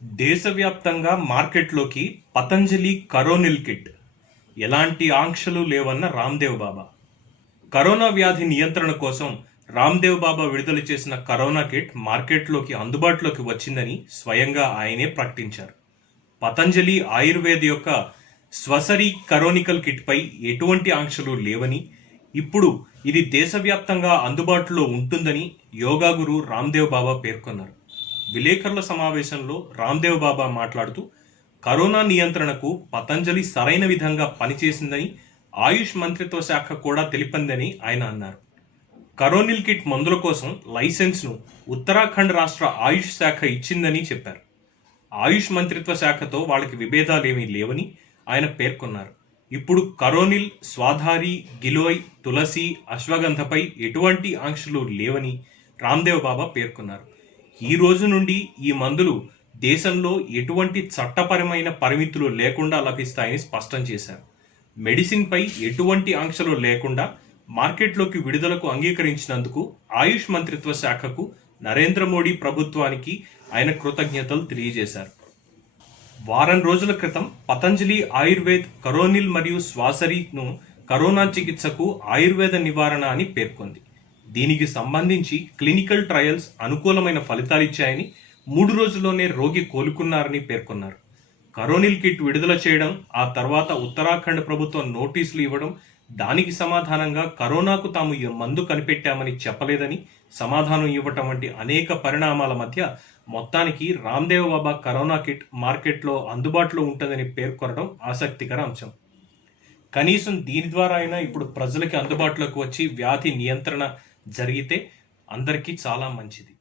దేశవ్యాప్తంగా మార్కెట్లోకి పతంజలి కరోనిల్ కిట్ ఎలాంటి ఆంక్షలు లేవన్న రామ్దేవ్ బాబా. కరోనా వ్యాధి నియంత్రణ కోసం రామ్దేవ్ బాబా విడుదల చేసిన కరోనా కిట్ మార్కెట్లోకి అందుబాటులోకి వచ్చిందని స్వయంగా ఆయనే ప్రకటించారు. పతంజలి ఆయుర్వేద యొక్క స్వసరి కరోనికల్ కిట్ పై ఎటువంటి ఆంక్షలు లేవని, ఇప్పుడు ఇది దేశవ్యాప్తంగా అందుబాటులో ఉంటుందని యోగా గురు రామ్దేవ్ బాబా పేర్కొన్నారు. విలేకరుల సమావేశంలో రామ్దేవ్ బాబా మాట్లాడుతూ కరోనా నియంత్రణకు పతంజలి సరైన విధంగా పనిచేసిందని ఆయుష్ మంత్రిత్వ శాఖ కూడా తెలిపిందని ఆయన అన్నారు. కరోనిల్ కిట్ మందుల కోసం లైసెన్స్ను ఉత్తరాఖండ్ రాష్ట్ర ఆయుష్ శాఖ ఇచ్చిందని చెప్పారు. ఆయుష్ మంత్రిత్వ శాఖతో వాళ్ళకి విభేదాలేమీ లేవని ఆయన పేర్కొన్నారు. ఇప్పుడు కరోనిల్, స్వాధారి, గిలోయ్, తులసి, అశ్వగంధపై ఎటువంటి ఆంక్షలు లేవని రామ్దేవ్ బాబా పేర్కొన్నారు. ఈ రోజు నుండి ఈ మందులు దేశంలో ఎటువంటి చట్టపరమైన పరిమితులు లేకుండా లభిస్తాయని స్పష్టం చేశారు. మెడిసిన్ పై ఎటువంటి ఆంక్షలు లేకుండా మార్కెట్లోకి విడుదలకు అంగీకరించినందుకు ఆయుష్ మంత్రిత్వ శాఖకు, నరేంద్ర మోడీ ప్రభుత్వానికి ఆయన కృతజ్ఞతలు తెలియజేశారు. వారం రోజుల క్రితం పతంజలి ఆయుర్వేద్ కరోనిల్ మరియు స్వాసరిను కరోనా చికిత్సకు ఆయుర్వేద నివారణ అని పేర్కొంది. దీనికి సంబంధించి క్లినికల్ ట్రయల్స్ అనుకూలమైన ఫలితాలిచ్చాయని, 3 రోజుల్లోనే రోగి కోలుకున్నారని పేర్కొన్నారు. కరోనిల్ కిట్ విడుదల చేయడం, ఆ తర్వాత ఉత్తరాఖండ్ ప్రభుత్వం నోటీసులు ఇవ్వడం, దానికి సమాధానంగా కరోనాకు తాము ఈ మందు కనిపెట్టామని చెప్పలేదని సమాధానం ఇవ్వటం వంటి అనేక పరిణామాల మధ్య మొత్తానికి రామ్దేవ్ బాబా కరోనా కిట్ మార్కెట్లో అందుబాటులో ఉంటుందని పేర్కొనడం ఆసక్తికర అంశం. కనీసం దీని ద్వారా అయినా ఇప్పుడు ప్రజలకి అందుబాటులోకి వచ్చి వ్యాధి నియంత్రణ జరిగితే అందరికీ చాలా మంచిది.